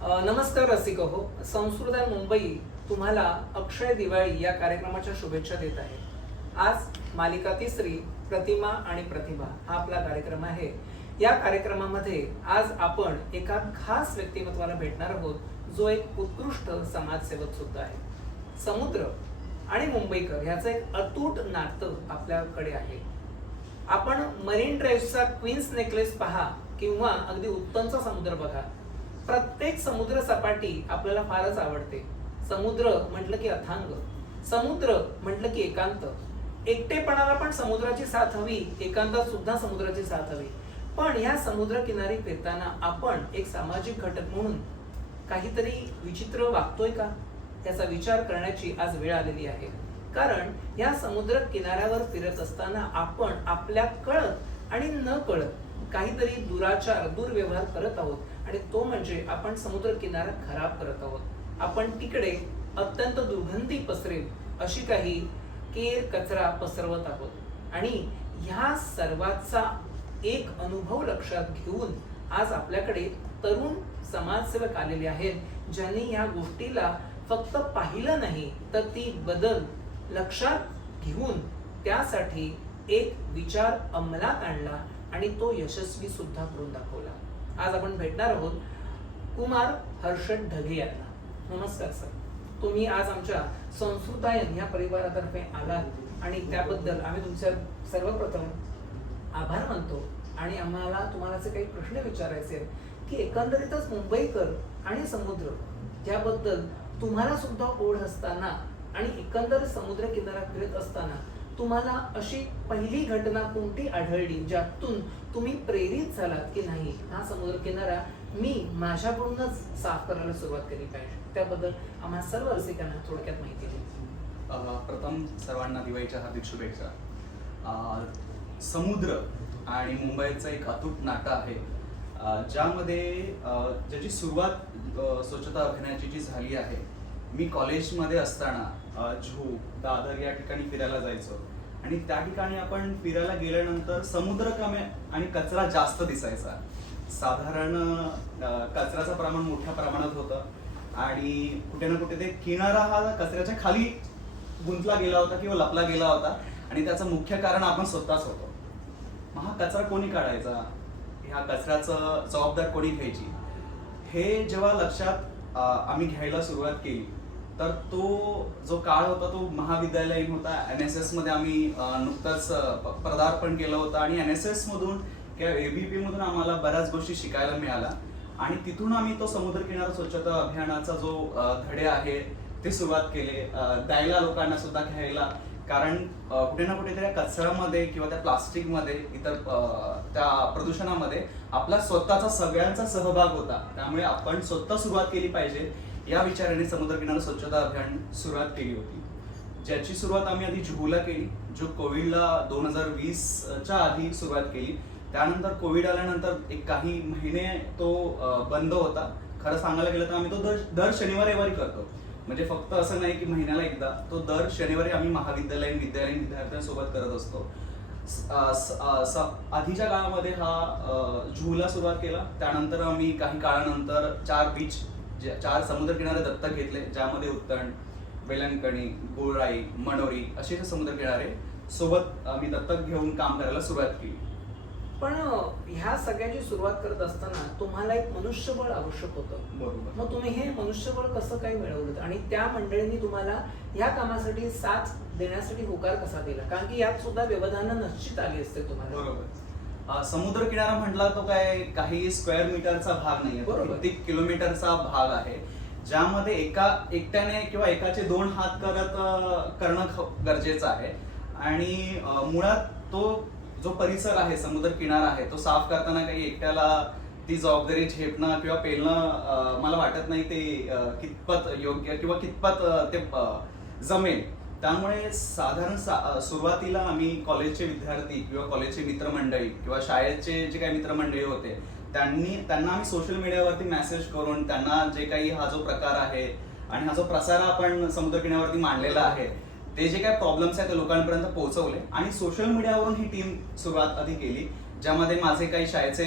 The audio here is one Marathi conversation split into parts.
नमस्कार रसिक हो. संस्कृतन मुंबई तुम्हाला अक्षय दिवाळी या कार्यक्रमाच्या शुभेच्छा देत आहे. आज मालिका तिसरी प्रतिमा आणि प्रतिभा हा आपला कार्यक्रम आहे. या कार्यक्रमामध्ये आज आपण एका खास व्यक्तिमत्वाला भेटणार आहोत, जो एक उत्कृष्ट समाजसेवक सुद्धा आहे. समुद्र आणि मुंबईकर ह्याचं एक अतूट नातं आपल्याकडे आहे. आपण मरीन ड्राईव्हचा क्वीन्स नेकलेस पहा किंवा अगदी उत्तमचा समुद्र बघा, प्रत्येक समुद्र सपाटी आपल्याला फारच आवडते. समुद्र म्हटलं की अथांग, समुद्र म्हटलं की एकांत. एकटेपणाला पण समुद्राची साथ हवी, एकांतात सुद्धा समुद्राची साथ हवी. पण ह्या समुद्र किनारी फिरताना आपण एक सामाजिक घटक म्हणून काहीतरी विचित्र वागतोय का, याचा विचार करण्याची आज वेळ आलेली आहे. कारण या समुद्र किनाऱ्यावर फिरत असताना आपण आपल्या कळत आणि न कळत काहीतरी दुराचार दुर्व्यवहार करत आहोत, आणि तो म्हणजे आपण समुद्र किनारा खराब करत आहोत. आपण तिकडे अत्यंत दुर्गंधी पसरेल अशी काही केर कचरा पसरवत आहोत. आणि ह्या सर्वाचा एक अनुभव लक्षात घेऊन आज आपल्याकडे तरुण समाजसेवक आलेले आहेत, ज्यांनी ह्या गोष्टीला फक्त पाहिलं नाही तर ती बदल लक्षात घेऊन त्यासाठी एक विचार अंमलात आणला आणि तो यशस्वी सुद्धा करून दाखवला. आज आपण भेटणार आहोत कुमार हर्षद ढगे यांना. नमस्कार सर, तुम्ही आज आमच्या संस्कृतायन या परिवारातर्फे आलात आणि त्याबद्दल आम्ही तुमच्या सर्वप्रथम आभार मानतो. आणि आम्हाला तुम्हाला असे काही प्रश्न विचारायचे आहेत की एकंदरीतच मुंबईकर आणि समुद्र याबद्दल तुम्हाला सुद्धा ओढ असताना आणि एकंदर समुद्र किनारा फिरत असताना तुम्हाला अशी पहिली घटना कोणती आढळली ज्यातून तुम्ही प्रेरित झालात की नाही, हा समुद्र किनारा मी माझ्याकडूनच साफ करायला सुरुवात केली पाहिजे? त्याबद्दल आम्हा सर्व रसिकांना थोडक्यात माहिती द्या. प्रथम सर्वांना दिवाळीच्या हार्दिक शुभेच्छा. समुद्र आणि मुंबईचं एक अतूट नातं आहे, ज्यामध्ये ज्याची सुरुवात स्वच्छता अभियानाची जी झाली आहे. मी कॉलेजमध्ये असताना जुहू दादर या ठिकाणी फिरायला जायचो, आणि त्या ठिकाणी आपण फिरायला गेल्यानंतर समुद्र कमी आणि कचरा जास्त दिसायचा. साधारण कचऱ्याचं प्रमाण मोठ्या प्रमाणात होतं, आणि कुठे ना कुठे ते किनारा हा कचऱ्याच्या खाली गुंतला गेला होता किंवा लपला गेला होता, आणि त्याचं मुख्य कारण आपण स्वतःच होतो. मग हा कचरा कोणी काढायचा, ह्या कचऱ्याचं जबाबदार कोणी घ्यायची, हे जेव्हा लक्षात आम्ही घ्यायला सुरुवात केली तर तो जो काळ होता तो महाविद्यालयीन होता. NSS मध्ये आम्ही नुकतंच पदार्पण केलं होतं, आणि NSS मधून किंवा ABP मधून आम्हाला बऱ्याच गोष्टी शिकायला मिळाल्या, आणि तिथून आम्ही तो समुद्र किनारा स्वच्छता अभियानाचा जो धडे आहे ते सुरुवात केले द्यायला लोकांना सुद्धा घ्यायला. कारण कुठे ना कुठे त्या कचऱ्यामध्ये किंवा त्या प्लास्टिकमध्ये इतर त्या प्रदूषणामध्ये आपला स्वतःचा सगळ्यांचा सहभाग होता. त्यामुळे आपण स्वतः सुरुवात केली पाहिजे या विचाराने समुद्र किनारा स्वच्छता अभियान सुरुवात केली होती, ज्याची सुरुवात आम्ही आधी जुहूला केली. जो कोविडला 2020च्या आधी सुरुवात केली. त्यानंतर कोविड आल्यानंतर एक काही महिने तो बंद होता. खरं सांगायला गेलं तर आम्ही तो दर शनिवारी रविवारी करतो. म्हणजे फक्त असं नाही की महिन्याला एकदा, तो दर शनिवारी आम्ही महाविद्यालयीन विद्यार्थ्यांसोबत करत असतो. आधीच्या काळामध्ये हा जुहूला सुरुवात केला. त्यानंतर आम्ही काही काळानंतर 4 समुद्र किनारे दत्तक घेतले, ज्यामध्ये उत्तण, वेलंकणी, गोराई, मनोरी असे समुद्र किनारे सोबत आम्ही दत्तक घेऊन काम करायला सुरुवात केली. पण ह्या सगळ्याची सुरुवात करत असताना तुम्हाला एक मनुष्यबळ आवश्यक होतं. बरोबर. मग तुम्ही हे मनुष्यबळ कसं काय मिळवलं, आणि त्या मंडळींनी तुम्हाला या कामासाठी साथ देण्यासाठी होकार कसा दिला? कारण की यात सुद्धा व्यवधानं निश्चित आली असते तुम्हाला. बरोबर. समुद्र किनारा म्हटला तो काय काही स्क्वेअर मीटरचा भाग नाहीये, कित्येक किलोमीटरचा भाग आहे, ज्यामध्ये एकट्याने किंवा एकाचे 2 हात करणं गरजेचं आहे. आणि मुळात तो जो परिसर आहे, समुद्र किनारा आहे, तो साफ करताना काही एकट्याला ती जबाबदारी झेपणं किंवा पेलणं मला वाटत नाही ते कितपत योग्य किंवा कितपत ते जमेल. त्यामुळे साधारण सुरुवातीला आम्ही कॉलेजचे विद्यार्थी किंवा कॉलेजचे मित्रमंडळी किंवा शाळेचे जे काही मित्रमंडळी होते त्यांना आम्ही सोशल मीडियावरती मेसेज करून त्यांना जे काही हा जो प्रकार आहे आणि हा जो प्रसार आपण समुद्र किनाऱ्यावरती मांडलेला आहे ते जे काही प्रॉब्लेम्स आहेत ते लोकांपर्यंत पोहोचवले. आणि सोशल मीडियावरून ही टीम सुरुवात आधी केली, ज्यामध्ये माझे काही शाळेचे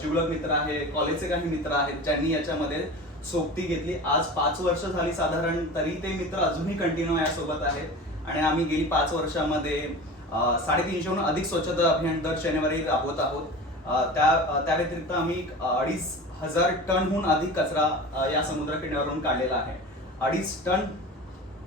जिवलग मित्र आहेत, कॉलेजचे काही मित्र आहेत, ज्यांनी याच्यामध्ये सोबती घेतली. आज 5 वर्ष झाली साधारण, तरी ते मित्र अजूनही कंटिन्यू माझ्यासोबत आहेत आणि आम्ही गेली 5 वर्षामध्ये 350हून अधिक स्वच्छता अभियान दर शनिवारी राबवत आहोत. त्या व्यतिरिक्त आम्ही 2,500 टनहून अधिक कचरा या समुद्रकिनाऱ्यावरून काढलेला आहे. 2.5 टन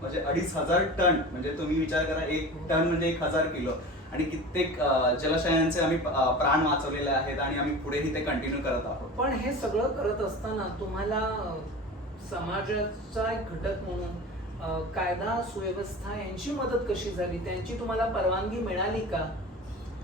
म्हणजे 2,500 टन, म्हणजे तुम्ही विचार करा, 1 टन म्हणजे 1,000 किलो. आणि कित्येक जलाशयांचे आम्ही प्राण वाचवलेले आहेत आणि आम्ही पुढेही ते कंटिन्यू करत आहोत. पण हे सगळं करत असताना तुम्हाला समाजाचा एक घटक म्हणून कायदा सुव्यवस्था यांची मदत कशी झाली? त्यांची तुम्हाला परवानगी मिळाली का?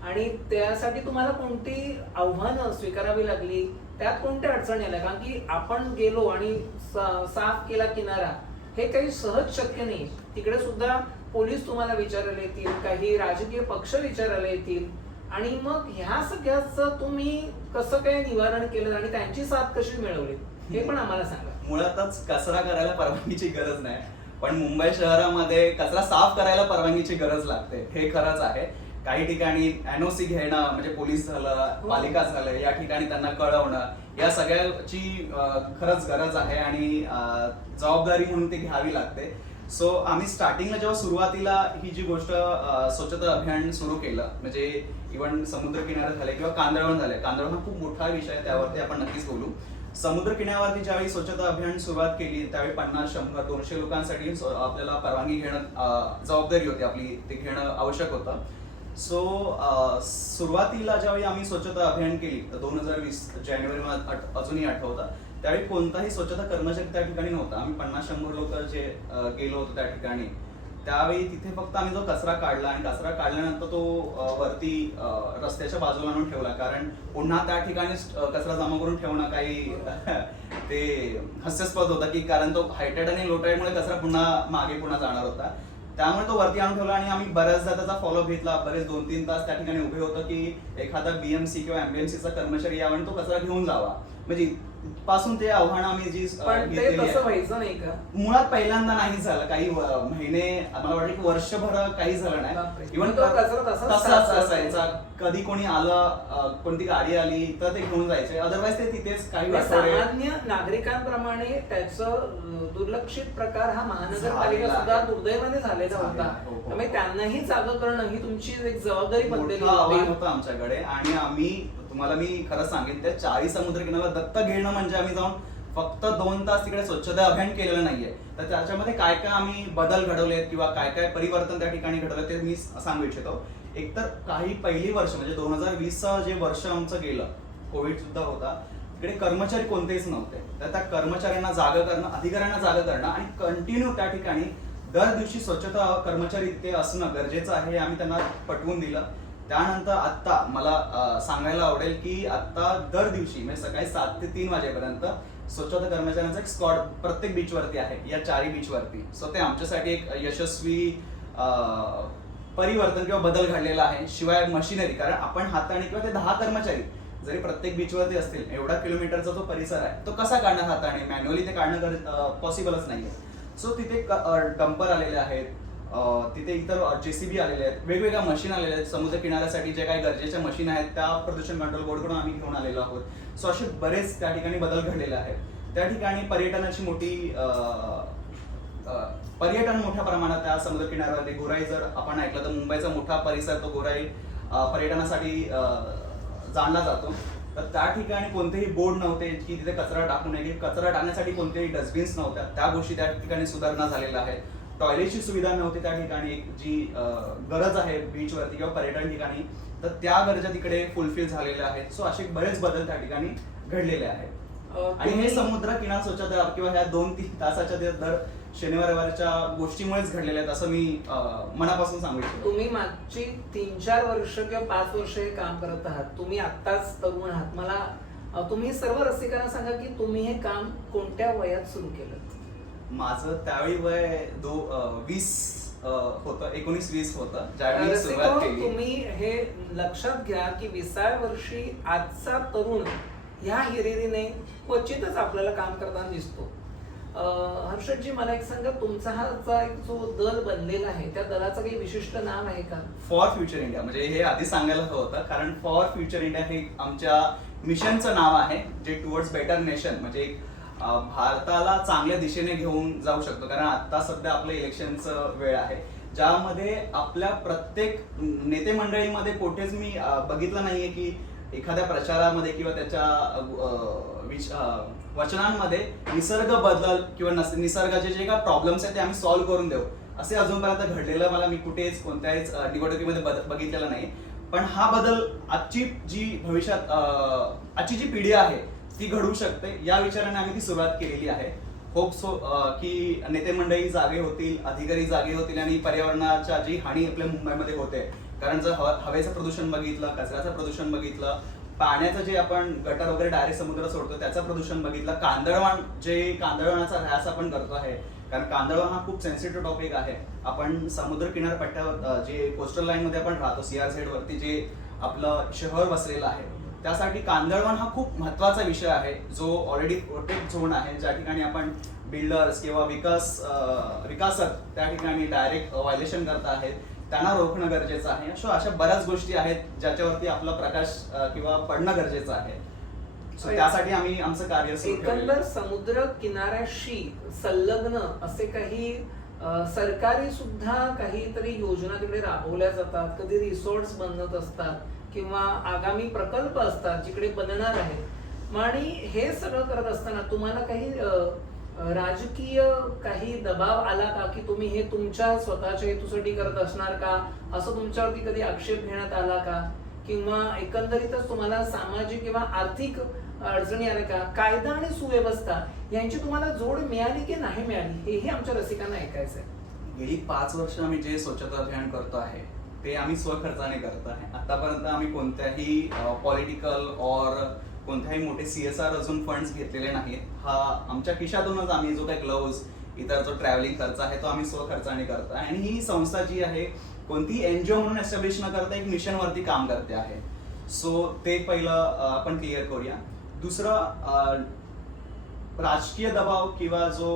आणि त्यासाठी तुम्हाला कोणती आव्हानं स्वीकारावी लागली? त्यात कोणत्या अडचणी आल्या? कारण की आपण गेलो आणि साफ केला किनारा, हे काही सहज शक्य नाही. तिकडे सुद्धा पोलीस तुम्हाला विचारायला येतील, काही राजकीय पक्ष विचारायला येतील, आणि मग ह्या सगळ्याचं तुम्ही कसं काय निवारण केलं आणि त्यांची साथ कशी मिळवली हे पण आम्हाला सांगा. मुळातच कचरा करायला परवानगीची गरज नाही, पण मुंबई शहरामध्ये कचरा साफ करायला परवानगीची गरज लागते, हे खरंच आहे. काही ठिकाणी एनओसी घेणं, म्हणजे पोलीस झालं, पालिका झालं, या ठिकाणी त्यांना कळवणं, या सगळ्याची खरंच गरज आहे आणि जबाबदारी म्हणून ती घ्यावी लागते. सो आम्ही स्टार्टिंगला जेव्हा सुरुवातीला ही जी गोष्ट स्वच्छता अभियान सुरू केलं, म्हणजे इव्हन समुद्र किनारे झाले किंवा कांदळवन झाले, कांदळवन हा खूप मोठा विषय आहे, त्यावरती आपण नक्कीच बोलू. समुद्र किनाऱ्यावरती ज्यावेळी स्वच्छता अभियान सुरुवात केली त्यावेळी 50, 100, 200 लोकांसाठी आपल्याला परवानगी घेणं जबाबदारी होती आपली, ते घेणं आवश्यक होतं. सो सुरुवातीला ज्यावेळी आम्ही स्वच्छता अभियान केली 2020 जानेवारी अजूनही आठवतं, त्यावेळी कोणताही स्वच्छता कर्मचारी त्या ठिकाणी नव्हता. आम्ही 50-100 लोक जे गेलो होतो त्या ठिकाणी, त्यावेळी तिथे फक्त आम्ही जो कचरा काढला आणि कचरा काढल्यानंतर तो वरती रस्त्याच्या बाजूला आणून ठेवला, कारण पुन्हा त्या ठिकाणी कचरा जमा करून ठेवणं काही ते हास्यास्पद होतं, की कारण तो हायटाईड आणि लो टाईडमुळे कचरा पुन्हा जाणार होता. त्यामुळे तो वरती आणून ठेवला आणि आम्ही बऱ्याचदा त्याचा फॉलोअप घेतला. बरेच 2-3 तास त्या ठिकाणी उभे होतो की एखादा बीएमसी किंवा एमबीएमसीचा कर्मचारी यावा आणि तो कचरा घेऊन जावा. म्हणजे पासून ते आव्हान आम्ही जी व्हायचं नाही का? मुळात पहिल्यांदा नाही झालं, काही महिने, मला वाटतं की वर्षभर काही झालं नाही. इव्हन तसाच असायचा. कधी कोणी आलं, कोणती गाडी आली तर ते घेऊन जायचे, अदरवाईज ते तिथेच काही सामान्य नागरिकांप्रमाणे त्याचं दुर्लक्षित प्रकार हा महानगरपालिका सुद्धा दुर्दैवाने झालेला होता. त्यामुळे त्यांनाही जागा करणं ही तुमची एक जबाबदारी बनलेली होतं आमच्याकडे. आणि तुम्हाला मी खरं सांगेन, त्या 40 समुद्रकिनाऱ्याला दत्तक घेणं म्हणजे आम्ही जाऊन फक्त 2 तास तिकडे स्वच्छता अभियान केलेलं नाहीये, तर त्याच्यामध्ये काय काय आम्ही बदल घडवलेत किंवा काय काय परिवर्तन त्या ठिकाणी घडवलं ते मी सांगू इच्छितो. एकतर काही पहिली वर्ष म्हणजे 2020चं जे वर्ष आमचं गेलं, कोविड सुद्धा होता, तिकडे कर्मचारी कोणतेच नव्हते. तर त्या कर्मचाऱ्यांना जागा करणं, अधिकाऱ्यांना जागा करणं आणि कंटिन्यू त्या ठिकाणी दर दिवशी स्वच्छता कर्मचारी तिथे असणं गरजेचं आहे, हे आम्ही त्यांना पटवून दिलं. त्यानंतर आत्ता मला सांगायला आवडेल की आत्ता दर दिवशी म्हणजे सकाळी 7 ते 3 वाजेपर्यंत स्वच्छता कर्मचाऱ्यांचा एक स्क्वॉड प्रत्येक बीचवरती आहे, या 4 बीचवरती. सो ते आमच्यासाठी एक यशस्वी परिवर्तन किंवा बदल घडलेला आहे. शिवाय मशिनरी, कारण आपण हाताने किंवा ते 10 कर्मचारी जरी प्रत्येक बीचवरती असतील, एवढा किलोमीटरचा जो परिसर आहे तो कसा काढणार हाताने? मॅन्युअली ते काढणं पॉसिबलच नाहीये. सो तिथे डंपर आलेले आहेत, तिथे इतर जेसीबी आलेले आहेत, वेगवेगळ्या मशीन आलेल्या आहेत. समुद्र किनाऱ्यासाठी जे काही गरजेच्या मशीन आहेत त्या प्रदूषण कंट्रोल बोर्डकडून आम्ही घेऊन आलेलो आहोत. सो असे बरेच त्या ठिकाणी बदल घडलेले आहेत. त्या ठिकाणी पर्यटनाची पर्यटन मोठ्या प्रमाणात त्या समुद्र किनाऱ्यावरती. गोराई जर आपण ऐकलं तर मुंबईचा मोठा परिसर तो गोराई पर्यटनासाठी जाणला जातो. तर त्या ठिकाणी कोणतेही बोर्ड नव्हते की तिथे कचरा टाकू नये, कचरा टाकण्यासाठी कोणतेही डस्टबिन्स नव्हत्या, त्या गोष्टी त्या ठिकाणी सुधारणा झालेल्या आहेत. टॉयलेटची सुविधा नव्हती त्या ठिकाणी, जी गरज आहे बीचवरती किंवा पर्यटन ठिकाणी, तर त्या गरजा तिकडे फुलफिल झालेल्या आहेत. सो असे बरेच बदल त्या ठिकाणी घडलेले आहेत. आणि हे समुद्र किनारा स्वच्छता किंवा ह्या 2-3 तासाच्या दर शनिवार रविवारच्या गोष्टीमुळेच घडलेले आहेत असं मी मनापासून सांगू इच्छितो. तुम्ही मागची 3-4 वर्ष किंवा 5 वर्ष हे काम करत आहात, तुम्ही आत्ताच तरुण आहात. मला तुम्ही सर्व रसिकांना सांगा की तुम्ही हे काम कोणत्या वयात सुरू केलं? माझं त्यावेळी वय 20 होतं, 19-20 होतं ज्यावेळी सुरुवात केली. तुम्ही हे लक्षात घ्या की 20व्या वर्षी आजचा तरुण ह्या हिरिरीने क्वचितच आपल्याला काम करताना दिसतो. हर्षदजी, मला एक सांगा, तुमचा हा एक जो दल बनलेला आहे त्या दलाचं काही विशिष्ट नाव आहे का? फॉर फ्युचर इंडिया, म्हणजे हे आधी सांगायला हवं होतं, कारण फॉर फ्युचर इंडिया हे आमच्या मिशनचं नाव आहे, जे टुवर्ड्स बेटर नेशन, म्हणजे भारताला चांगल्या दिशेने घेऊन जाऊ शकतो. कारण आता सध्या आपलं इलेक्शनचं वेळ आहे, ज्यामध्ये आपल्या प्रत्येक नेते मंडळीमध्ये कुठेच मी बघितलं नाहीये की एखाद्या प्रचारामध्ये किंवा त्याच्या वचनांमध्ये निसर्ग बदल किंवा निसर्गाचे जे काही प्रॉब्लेम्स आहेत ते आम्ही सॉल्व्ह करून देऊ असे अजूनपर्यंत घडलेलं मला मी कुठेच कोणत्याच निवडणुकीमध्ये बघितलेलं नाही. पण हा बदल आजची जी पिढी आहे ती घडवू शकते, या विचाराने आम्ही ती सुरुवात केलेली आहे. होप सो की नेते मंडळी जागे होतील, अधिकारी जागे होतील आणि पर्यावरणाच्या जी हानी आपल्या मुंबईमध्ये होते, कारण जर हवेचं प्रदूषण बघितलं, कचऱ्याचं प्रदूषण बघितलं, पाण्याचं जे आपण गटर वगैरे डायरेक्ट समुद्रात सोडतो त्याचं प्रदूषण बघितलं, कांदळवनाचा ऱ्हास आपण करतो आहे, कारण कांदळवन हा खूप सेन्सिटिव्ह टॉपिक आहे. आपण समुद्र किनारपट्ट्यावर जे कोस्टल लाईन मध्ये आपण राहतो, CRZ वरती जे आपलं शहर वसलेलं आहे, त्यासाठी कांदळवन हा खूप महत्वाचा विषय आहे, जो ऑलरेडी प्रोटेक्ट झोन आहे, ज्या ठिकाणी आपण बिल्डर्स किंवा विकासक त्या ठिकाणी डायरेक्ट व्हायलेशन करत आहेत, त्यांना रोखणं गरजेचं आहे. अशा बऱ्याच गोष्टी आहेत ज्याच्यावरती आपला प्रकाश किंवा पडणं गरजेचं आहे. त्यासाठी आम्ही आमचं कार्य एकंदर समुद्र किनाऱ्याशी संलग्न असे काही सरकारी सुद्धा काहीतरी योजना तिकडे राबवल्या जातात, कधी रिसॉर्ट्स बनत असतात किंवा आगामी प्रकल्प असतात जिकडे बनणार आहेत. आणि हे सगळं करत असताना तुम्हाला काही राजकीय काही दबाव आला का की तुम्ही हे तुमच्या स्वतःच्या हेतूसाठी करत असणार का, असं तुमच्यावरती कधी आक्षेप घेण्यात आला का, किंवा एकंदरीतच तुम्हाला सामाजिक किंवा आर्थिक अडचणी आल्या का, कायदा आणि सुव्यवस्था यांची तुम्हाला जोड मिळाली की नाही मिळाली, हेही आमच्या रसिकांना ऐकायचं आहे. गेली 5 वर्ष आम्ही जे स्वच्छता अभियान करतो आहे ते आम्ही स्वखर्चाने करत आहे. आतापर्यंत आम्ही कोणत्याही पॉलिटिकल और कोणत्याही मोठे CSR अजून फंड्स घेतलेले नाहीत. हा आमच्या खिशातूनच आम्ही जो काही ग्लोव्ज, इतर जो ट्रॅव्हलिंग खर्च आहे तो आम्ही स्वखर्चाने करतो. आणि ही संस्था जी आहे कोणती NGO म्हणून एस्टॅब्लिश न करता एक मिशन वरती काम करते आहे. सो ते पहिलं आपण क्लिअर करूया. दुसरं, राजकीय दबाव किंवा जो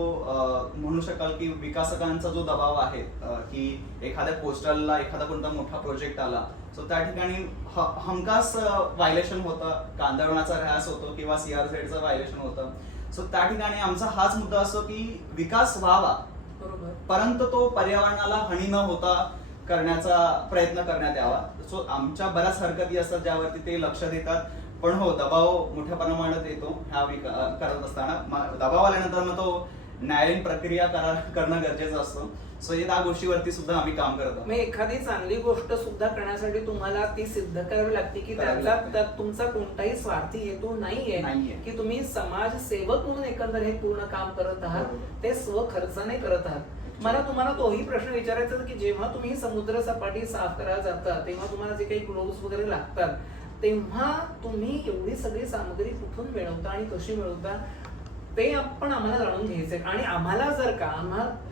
म्हणू शकाल की विकासकांचा जो दबाव आहे की एखाद्या पोस्टलला एखादा कोणता मोठा प्रोजेक्ट आला, सो त्या ठिकाणी हमखास व्हायलेशन होतं, कांदळवनाचा ऱ्हास होतो किंवा CRZचं व्हायलेशन होतं. सो त्या ठिकाणी आमचा हाच मुद्दा असतो की विकास व्हावा, परंतु तो पर्यावरणाला हानी न होता करण्याचा प्रयत्न करण्यात यावा. सो आमच्या बऱ्याच हरकती असतात ज्यावरती ते लक्ष देतात. पण हो, दबाव मोठ्या प्रमाणात येतो ह्या करत असताना. दबाव आल्यानंतर मग तो न्यायालयीन प्रक्रिया करणं गरजेचं असतं. सो या गोष्टीवरती सुद्धा आम्ही काम करतो. मग एखादी चांगली गोष्ट सुद्धा करण्यासाठी तुम्हाला ती सिद्ध करावी लागते की त्यात तुमचा कोणताही स्वार्थी हेतू नाहीये की तुम्ही समाजसेवक म्हणून एकंदर हे पूर्ण काम करत आहात, ते स्वखर्चाने करत आहात. मला तुम्हाला तोही प्रश्न विचारायचा की जेव्हा तुम्ही समुद्र सपाटी साफ करायला जाता तेव्हा तुम्हाला जे काही ग्लोव्स वगैरे लागतात, तेव्हा तुम्ही एवढी सगळी सामग्री कुठून मिळवता आणि कशी मिळवता ते आपण आम्हाला जाणून घ्यायचंय. आणि आम्हाला जर का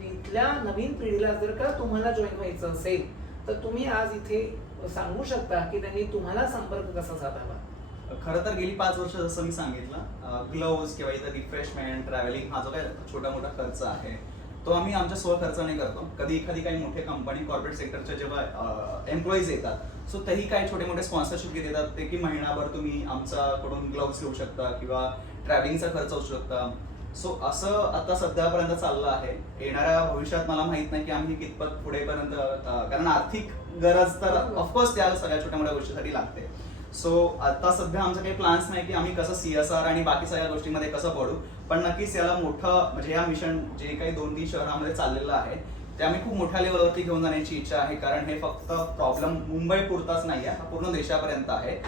इथल्या नवीन पिढीला जर का तुम्हाला जॉईन व्हायचं असेल तर तुम्ही आज इथे सांगू शकता की त्यांनी तुम्हाला संपर्क कसा साधावा. खरं तर गेली 5 वर्ष जसं मी सांगितलं, ग्लोव्ज किंवा इतर रिफ्रेशमेंट, ट्रॅव्हलिंग हा जो काही छोटा मोठा खर्च आहे तो आम्ही आमच्या स्वखर्चाने करतो. कधी एखादी काही मोठे कंपनी, कॉर्पोरेट सेक्टरच्या जेव्हा एम्प्लॉईज येतात, सो तेही काही छोटे मोठे स्पॉन्सरशिप घेत येतात ते की महिनाभर तुम्ही आमच्याकडून ग्लोव्ज घेऊ शकता किंवा ट्रॅव्हलिंगचा खर्च होऊ शकता. सो असं आता सध्यापर्यंत चाललं आहे. येणाऱ्या भविष्यात मला माहित नाही की आम्ही कितपत पुढेपर्यंत, कारण आर्थिक गरज तर ऑफकोर्स त्या सगळ्या छोट्या मोठ्या गोष्टीसाठी लागते. सो आता सध्या आमचं काही प्लॅन्स नाही की आम्ही कसं CSR आणि बाकी सगळ्या गोष्टींमध्ये कसं पडू, पण नक्कीच याला मोठं म्हणजे या मिशन जे काही 2-3 शहरांमध्ये चाललेलं आहे ते आम्ही खूप मोठ्या लेवलवरती घेऊन जाण्याची इच्छा आहे. कारण हे फक्त प्रॉब्लेम मुंबई पुरताच नाही आहे, हा पूर्ण देशापर्यंत आहे.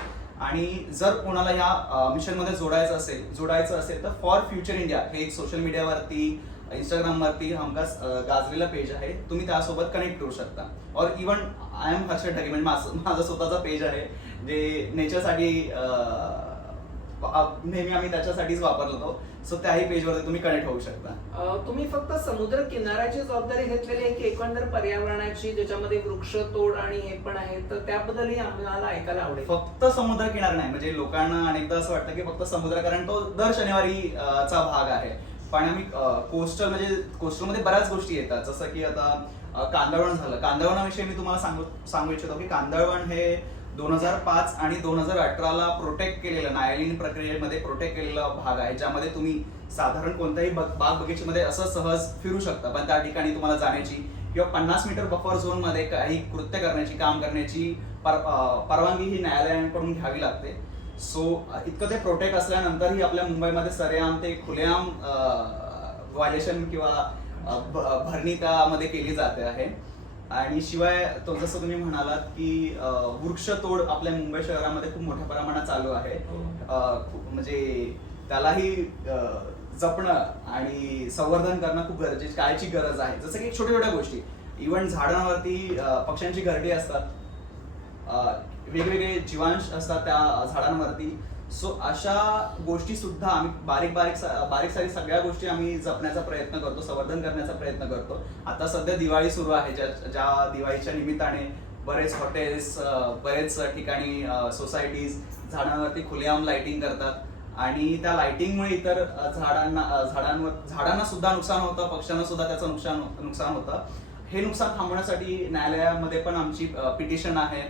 आणि जर कोणाला या मिशनमध्ये जोडायचं असेल तर फॉर फ्युचर इंडिया हे एक सोशल मीडियावरती, इंस्टाग्रामवरती हमखास गाजलेलं पेज आहे, तुम्ही त्यासोबत कनेक्ट करू शकता. और even I am Harshad Dhage, म्हणजे माझं स्वतःचा पेज आहे जे नेचरसाठी नेहमी आम्ही त्याच्यासाठीच वापरलो होतो. सो त्याही पेजवरती तुम्ही कनेक्ट होऊ शकता. तुम्ही फक्त समुद्र किनाऱ्याची जबाबदारी घेतलेली आहे की एकंदर पर्यावरणाची, ज्याच्यामध्ये वृक्षतोड आणि हे पण आहे, तर त्याबद्दलही आम्हाला ऐकायला आवडेल. फक्त समुद्र किनारा नाही, म्हणजे लोकांना अनेकदा असं वाटतं की फक्त समुद्र, कारण तो दर शनिवारी चा भाग आहे. पण आम्ही कोस्टलमध्ये बऱ्याच गोष्टी येतात, जसं की आता कांदळवन झालं. कांदळवनाविषयी मी तुम्हाला सांगू इच्छितो की कांदळवन हे 2005 आणि 2018ला प्रोटेक्ट केलेलं, न्यायालयीन प्रक्रियेमध्ये प्रोटेक्ट केलेला भाग आहे, ज्यामध्ये तुम्ही साधारण कोणत्याही बाग बगीचेमध्ये असं सहज फिरू शकता, पण त्या ठिकाणी तुम्हाला जाण्याची किंवा 50 मीटर बफर झोन मध्ये काही कृत्य करण्याची, काम करण्याची परवानगी ही न्यायालयाकडून घ्यावी लागते. सो इतकं ते प्रोटेक्ट असल्यानंतरही आपल्या मुंबईमध्ये सरेआम ते खुलेआम व्हायलेशन किंवा भरणी त्यामध्ये केली जाते आहे. आणि शिवाय तो जसं तुम्ही म्हणालात की वृक्षतोड आपल्या मुंबई शहरामध्ये खूप मोठ्या प्रमाणात चालू आहे. म्हणजे त्यालाही जपणं आणि संवर्धन करणं खूप गरजेची, काळाची गरज आहे. जसं की छोट्या छोट्या गोष्टी, इव्हन झाडांवरती पक्ष्यांची घरटी असतात, वेगवेगळे जीवांश असतात त्या झाडांवरती. सो अशा गोष्टी सुद्धा आम्ही बारीक सारीक सगळ्या गोष्टी आम्ही जपण्याचा प्रयत्न करतो, संवर्धन करण्याचा प्रयत्न करतो. आता सध्या दिवाळी सुरू आहे, ज्या दिवाळीच्या निमित्ताने बरेच हॉटेल्स, बरेच ठिकाणी सोसायटीज झाडांवरती खुलेआम लाइटिंग करतात आणि त्या लाइटिंगमुळे इतर झाडांना सुद्धा नुकसान होतं, पक्ष्यांना सुद्धा त्याचं नुकसान होतं. हे नुकसान थांबवण्यासाठी न्यायालयामध्ये पण आमची पिटिशन आहे.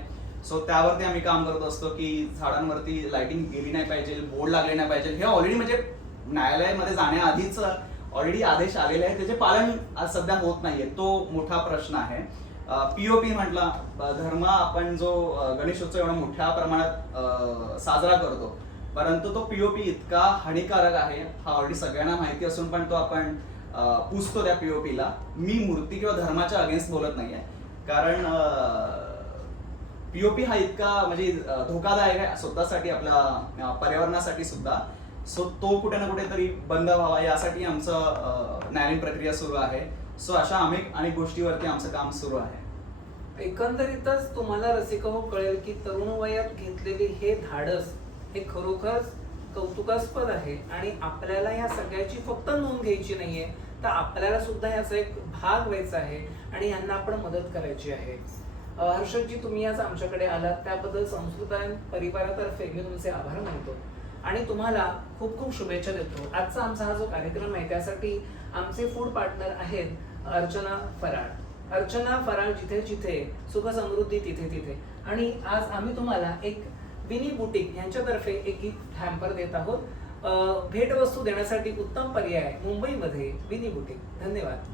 सो त्यावरती आम्ही काम करत असतो की झाडांवरती लाइटिंग गेली नाही पाहिजे, बोर्ड लागले नाही पाहिजे. हे ऑलरेडी म्हणजे न्यायालयामध्ये जाण्याआधीच ऑलरेडी आदेश आलेले आहे, त्याचे पालन आज सध्या होत नाहीये, तो मोठा प्रश्न आहे. पीओपी म्हटला, धर्म आपण जो गणेशोत्सव एवढा मोठ्या प्रमाणात साजरा करतो, परंतु तो पीओपी इतका हानिकारक आहे हा ऑलरेडी सगळ्यांना माहिती असून पण तो आपण पुसतो त्या पीओपीला. मी मूर्ती किंवा धर्माच्या अगेन्स्ट बोलत नाहीये, कारण पीओपी हा इतका म्हणजे धोकादायक आहे स्वतःसाठी, आपल्या पर्यावरणासाठी सुद्धा. सो तो कुठे ना कुठेतरी बंद व्हावा यासाठी आमचं न्यायालयीन प्रक्रिया सुरू आहे. सो अशा अनेक गोष्टीवरती आमचं काम सुरू आहे. एकंदरीतच तुम्हाला रसिका हो कळेल की तरुण वयात घेतलेले हे धाडस हे खरोखरच कौतुकास्पद आहे आणि आपल्याला या सगळ्याची फक्त नोंद घ्यायची नाहीये, तर आपल्याला सुद्धा याचा एक भाग व्हायचा आहे आणि यांना आपण मदत करायची आहे. हर्षदजी, तुम्ही आज आमच्याकडे आलात त्याबद्दल संस्कृतायन परिवारातर्फे मी तुमचे आभार मानतो आणि तुम्हाला खूप खूप शुभेच्छा देतो. आजचा आमचा हा जो कार्यक्रम आहे त्यासाठी आमचे फूड पार्टनर आहेत अर्चना फराळ. अर्चना फराळ जिथे जिथे सुख समृद्धी तिथे तिथे. आणि आज आम्ही तुम्हाला एक विनी बुटीक यांच्यातर्फे एक गिफ्ट हॅम्पर देत आहोत. भेटवस्तू देण्यासाठी उत्तम पर्याय मुंबईमध्ये विनी बुटीक. धन्यवाद.